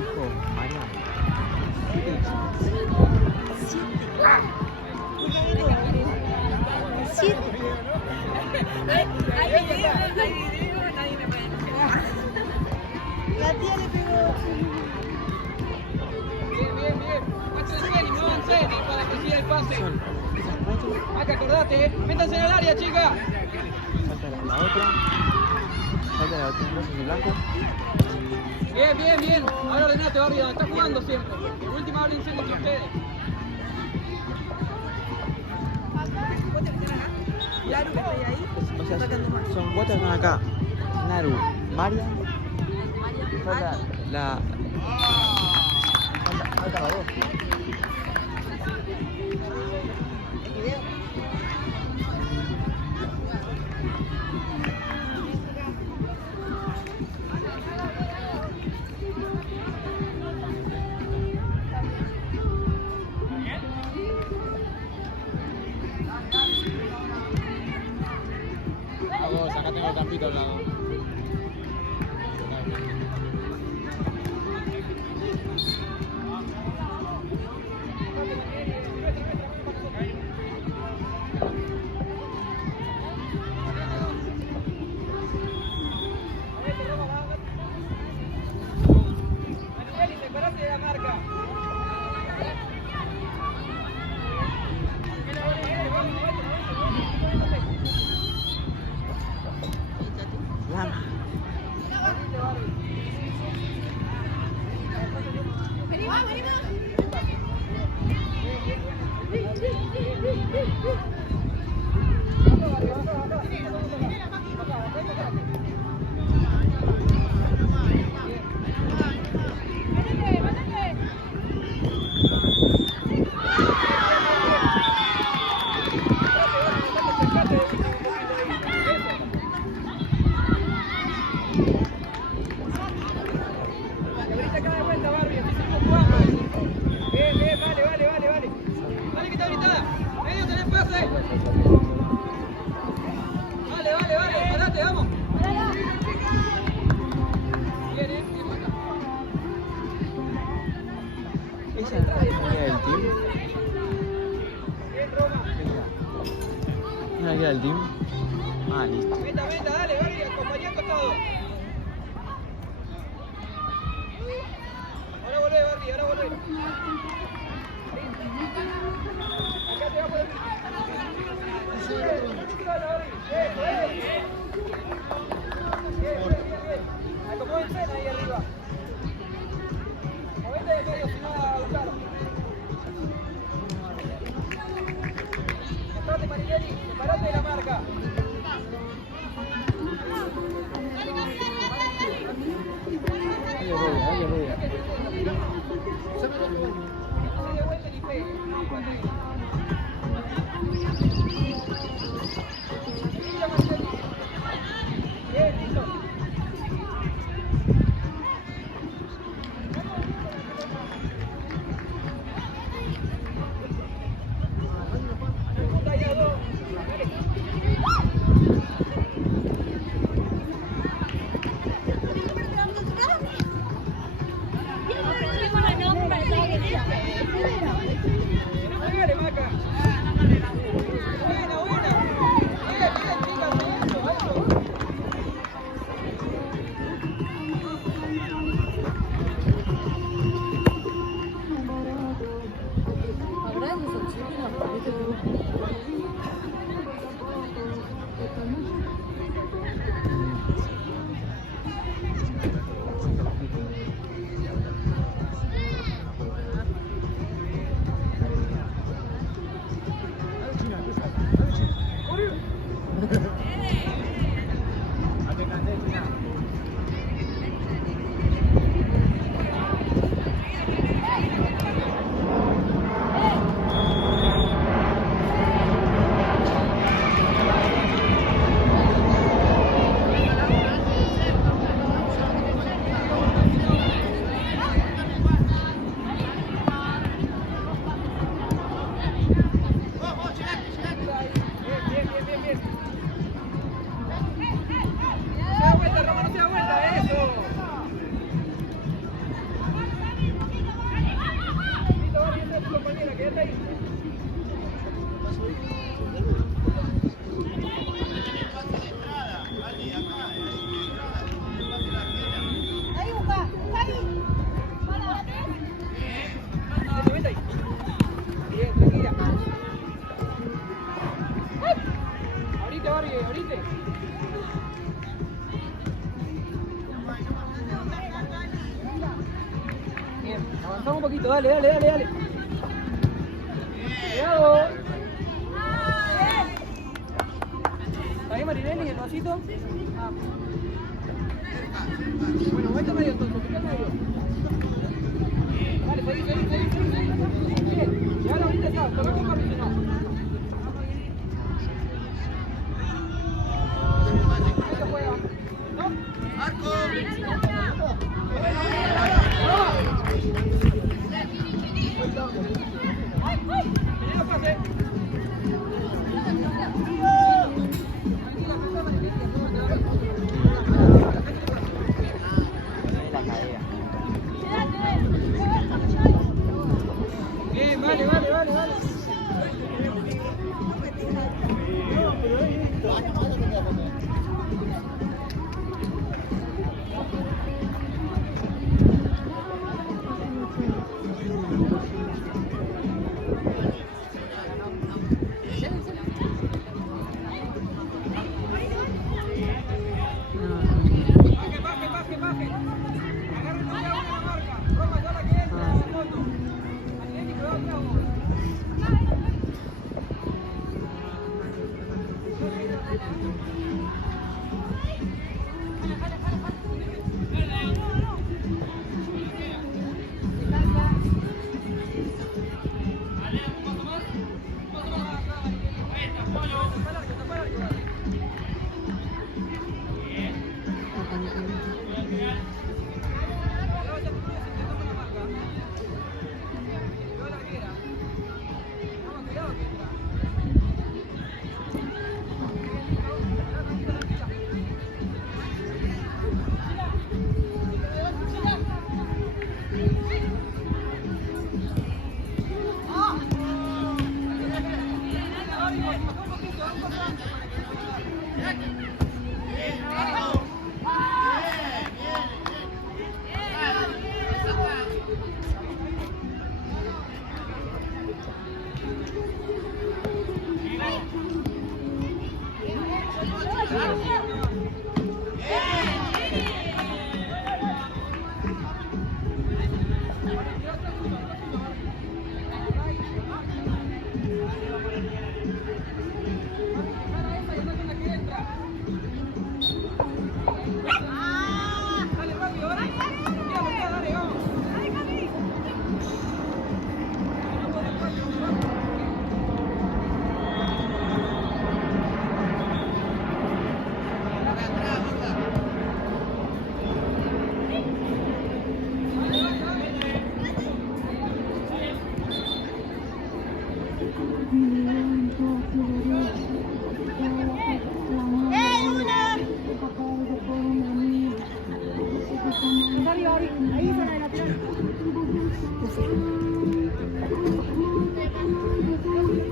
dijo Marian. 7. Hay video, nadie me puede enojar. La tía le pegó. Bien. Avancen, no avancen para que siga el pase. Son esas 4. Acá, acordate, métanse en el área, chica. Falta la otra. Falta la otra entonces de blanco. Bien. Ahora ordenate, Barrio, está jugando siempre. Última háblense entre ustedes. Claro que estoy ahí. O sea, Sacando más. son 4 que están acá. Naru, Marian. Falta la. Falta la 2. Vamos, acá tengo el campito al lado. Separate de la marca. Lama. Vale, que está habilitada. Medio tenés pase. Vale, parate, vamos. Bien, acá. Esa es la guía del team. Bien, Roma. Una guía del team. Ah, listo. Meta, dale, Barrio, acompañando todo. Ahora volvé, Barrio, ahora volvé. Acá te va a poner. Acomódense ahí arriba. Movete de medio, si no va a gustar. Separate, Marinelli, separate de la marca. Dale, Rubia. No se devuelven y peguen. Bien, listo. Ahí busca, ahí. Vete ahí. Bien, tranquila. Ahorita, Barbie, ahorita. Bien, avanzamos un poquito, dale. Cuidado. ¿Está bien, Marinelli, el vasito? Ah. Bueno, vete medio entonces, vete medio. Dale, seguí. Bien, ya ahorita está, toca con Barbie, no. Ahí se juega. ¿No? ¡Marco! Es la cadera. Bien, vale. Baje. Agarren una la marca. Roma, yo la que entra en el fondo. Marinelli, cuidado, vos.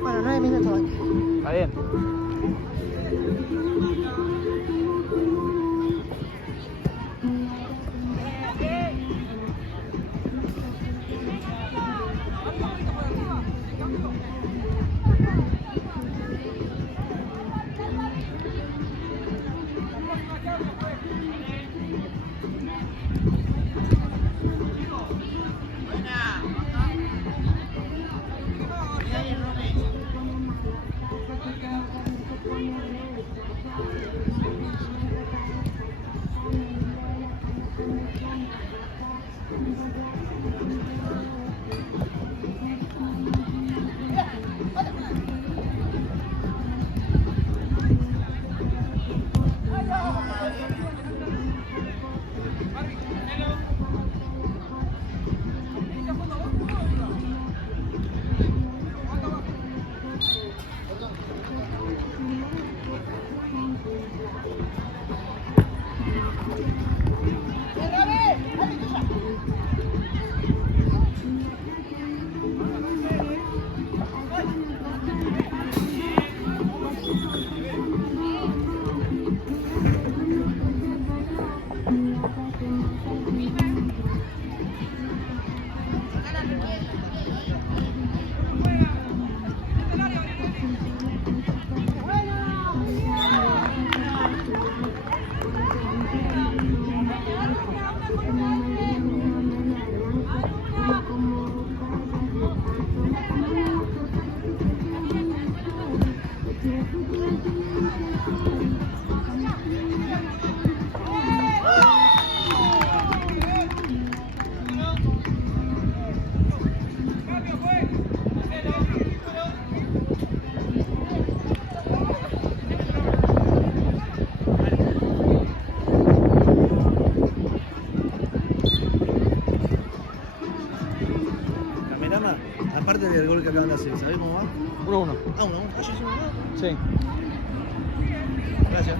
Bueno, 9 minutos. Está bien. Buena. Camerama, aparte del gol que acaban de hacer, ¿sabés cómo va? 1-1. Ah, 1-1. Ah, ya es 1-1. Sí. Gracias.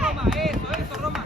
Roma, eso, Roma.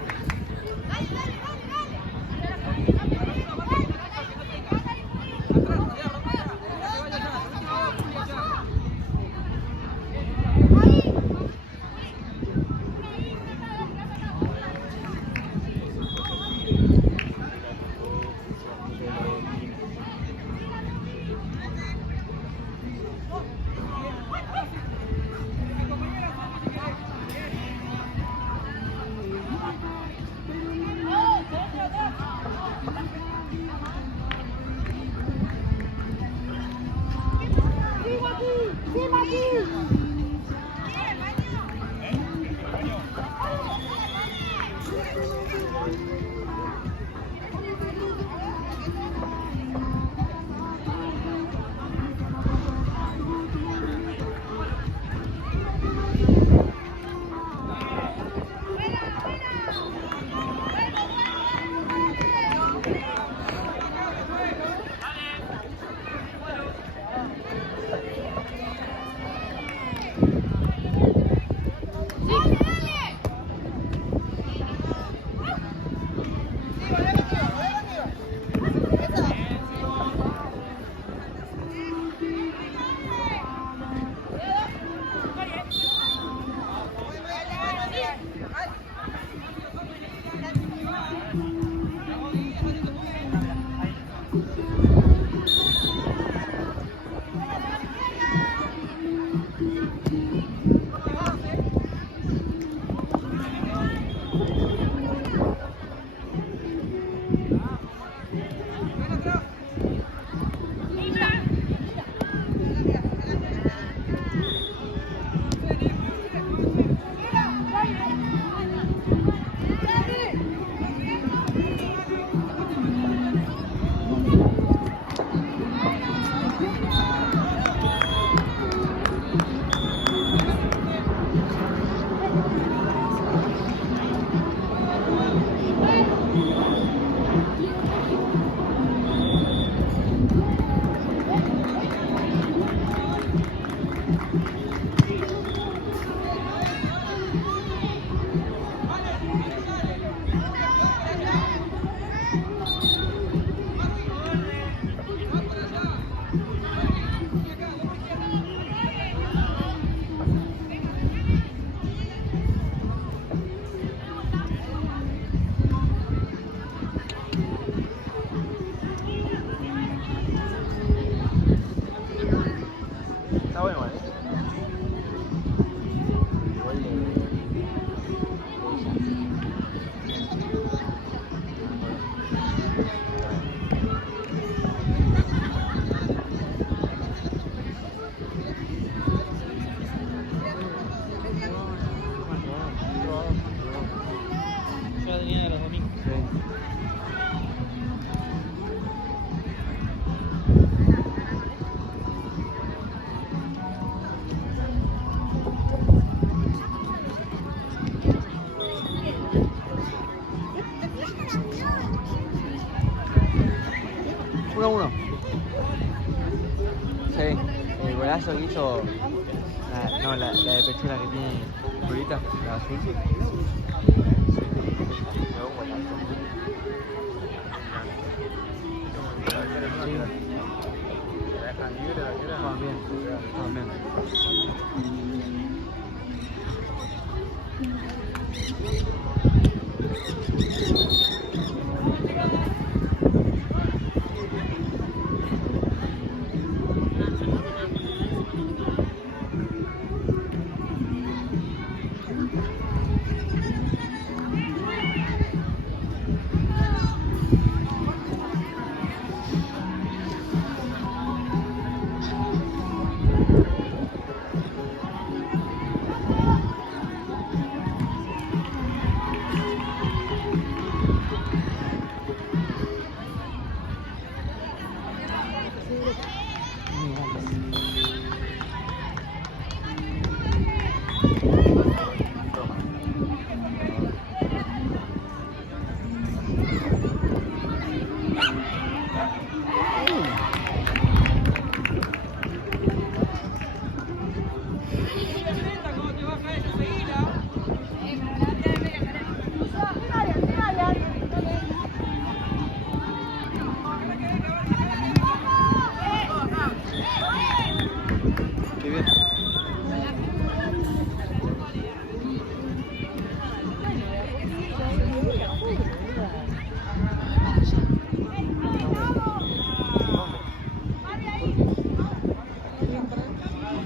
1-1. Sí, el golazo que hizo. La de Pechera que tiene Julita, la azul. Sí.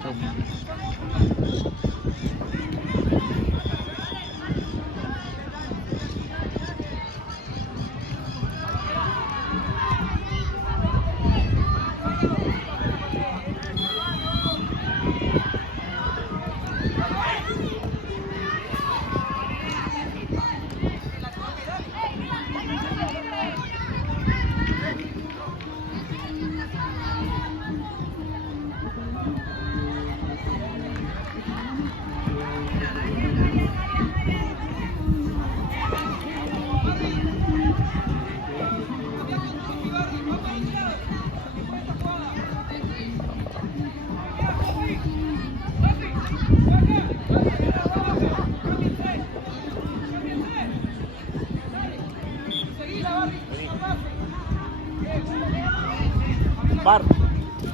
También.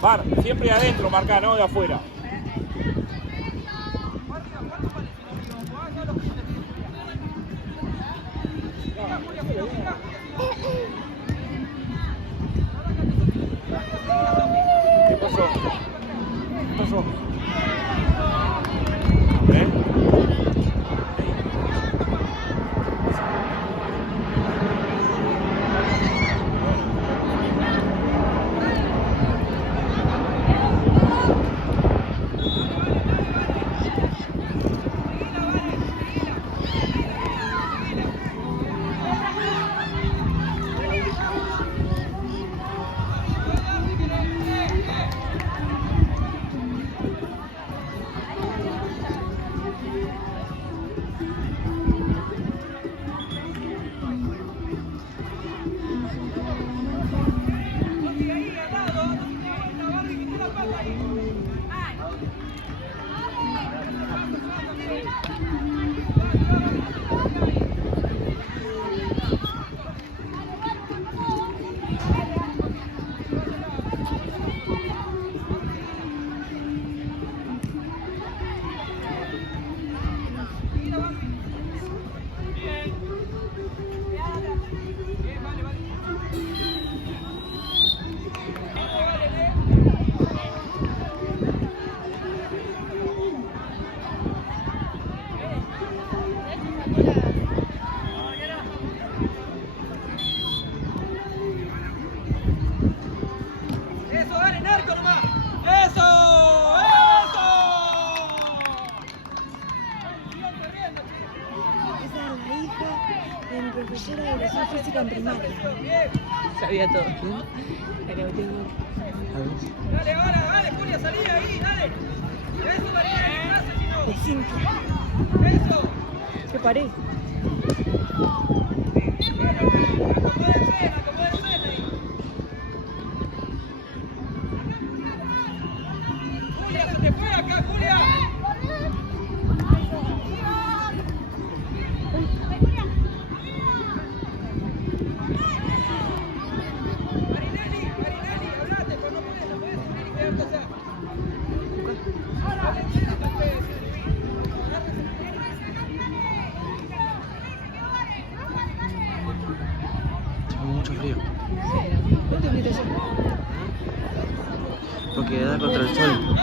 Bar, siempre de adentro, marca, no de afuera. ¿Qué pasó? ¿Qué pasó? profesora de educación física en primaria. Sabía todo. A ver. Dale, ahora, dale, Julia, salí ahí, dale. Eso, María, De 5. eso. ¿Qué paré? Acomódense ahí. mucho frío. ¿Cuánto metros son? Porque da contra el sol.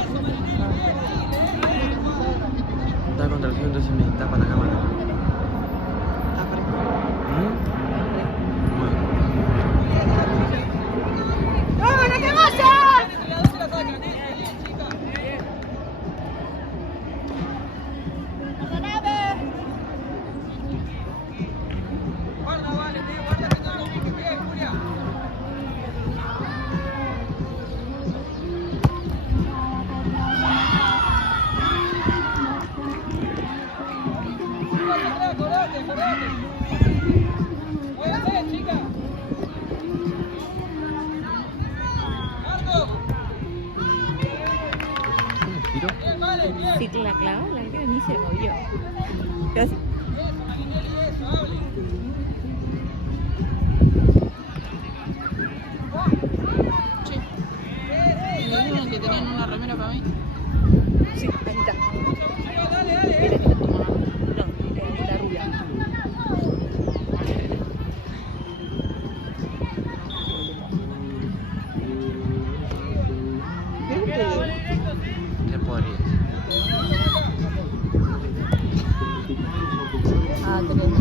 Da contra el sol, entonces me tapa la cámara. Está fresco. Bueno. Guarda, vale, guarda que no lo pique bien, Julia. Acordate. Muévete, chica. Marco. ¿Cómo giro? Bien, vale, bien. Sí, que la clavó, la que ni se movió. ¿Qué hace? Eso, Marinelli, eso, hable. ¿Me dijeron que tenían una remera para mí? Sí, ahí está. Dale. Era que no tomaba. No, la rubia. ¿Qué podría? Ah, tenés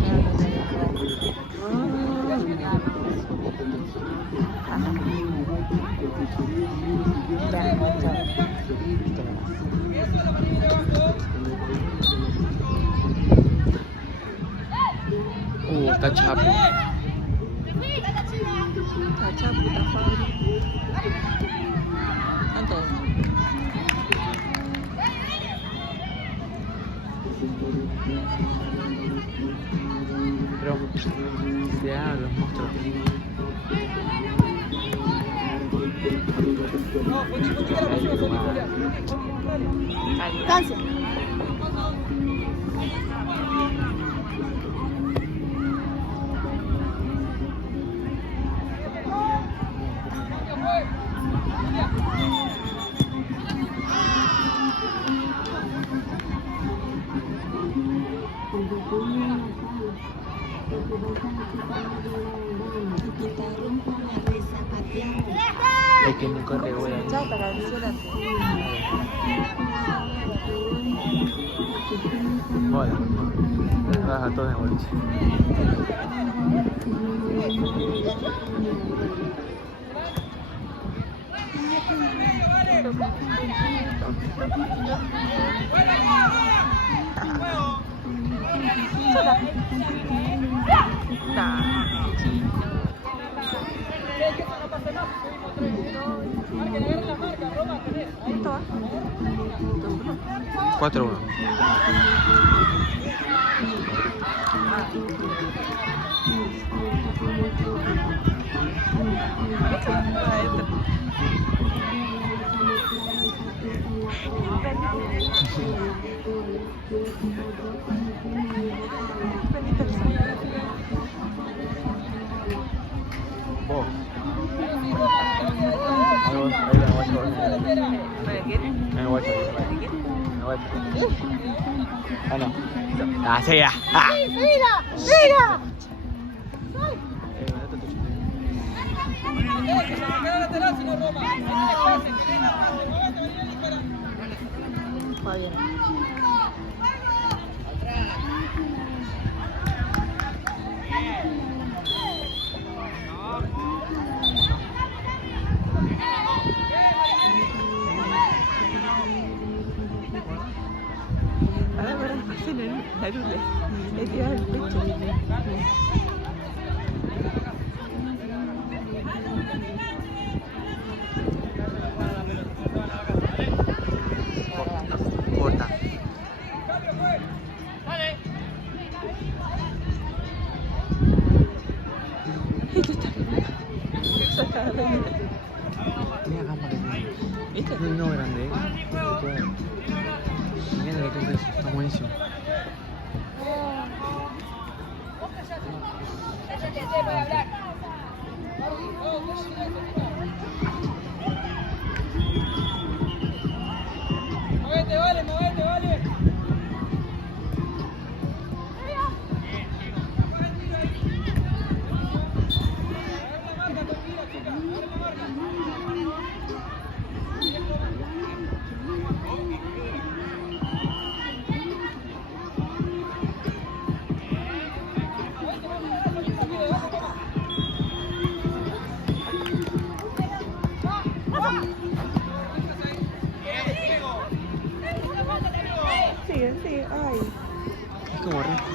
Está chapo. Cacha, puta fábrica. Están todos. Pero se dan los monstruos. No, fundi que la próxima, Julia. Distancia. Es que me corre, güey. Chao, para que suena. Hola. Les vas a todos en boliche. Marquen, agarren la marca, Roma, tenés. Ahí está. 4-1. Vos. Ahí la guacho. ¿Para qué? Me guacho. Me guacho. Ah, no. Ah, sí, ya. Ah. Que se me queda lateral, si no Roma. Ahí tenés pase, tenés la pase. Movete, Marinelli, espera. Va bien. Ahora pasen en la luz. Le tira el pecho. Corta. Esto está bien. Eso está bien. Tenía gamba que tiene. ¿Viste? No grande, Mira lo que tú ves, está buenísimo. Movete, vale, movete, vale.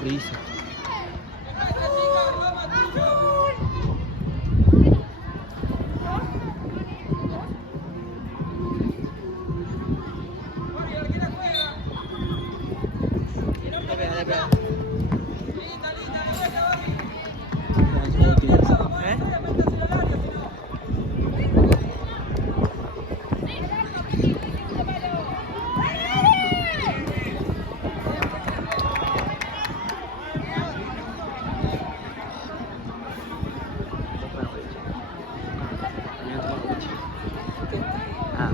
aburridizo. Ah.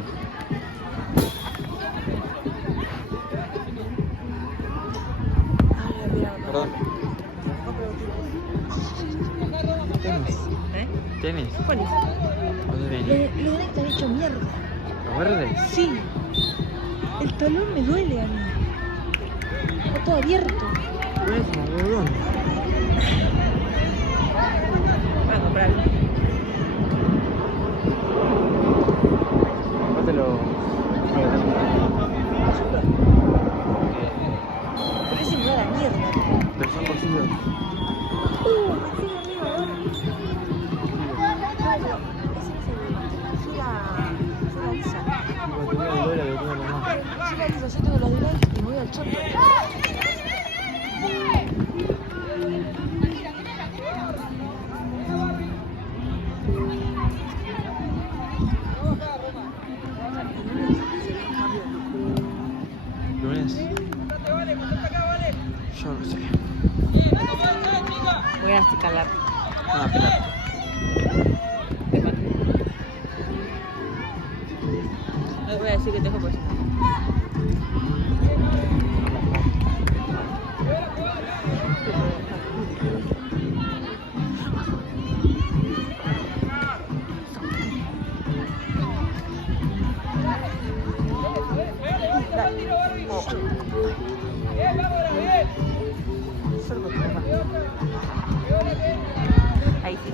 Perdón. Tenis. Tenis. ¿Cuál es? ¿Dónde venís? Los dedos están hechos mierda. ¿Los verdes? Sí. El talón me duele a mí. Está todo abierto. ¿Ves? Algodón. Voy a comprarlo. Parece me da la mierda. Pero son cosidos. Me sigue arriba ahora. No, ese no es el. Soy la Lisa. Porque tenía el dólar que tengo nomás. Soy la Lisa, yo tengo los dedos y me voy al choto. ¿Lunes? Yo no sé. Voy a escalar. Ah, espera. Les voy a decir que tengo por eso. Ahí sí,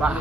Va.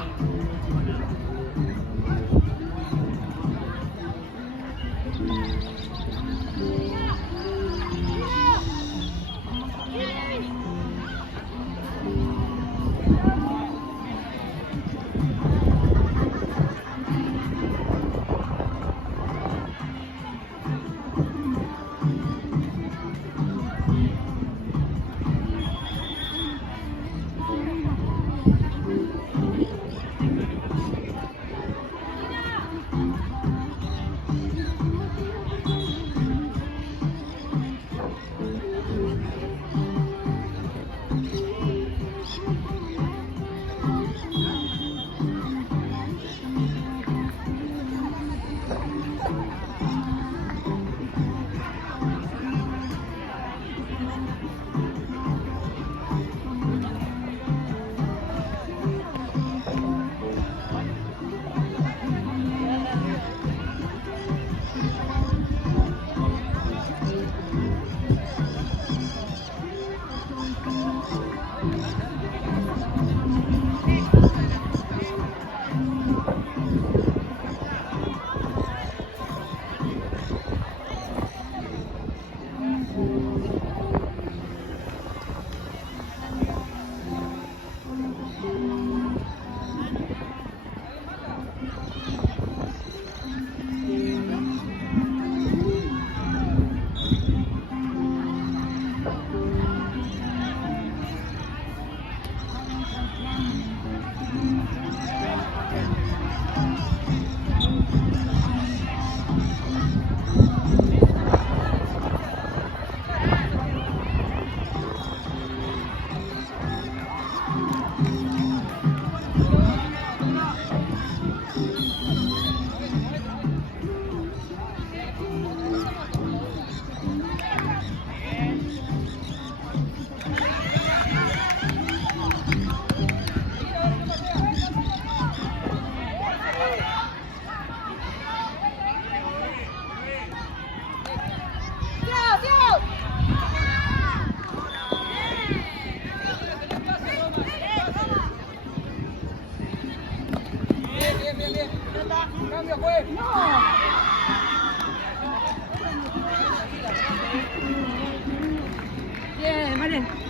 Miren.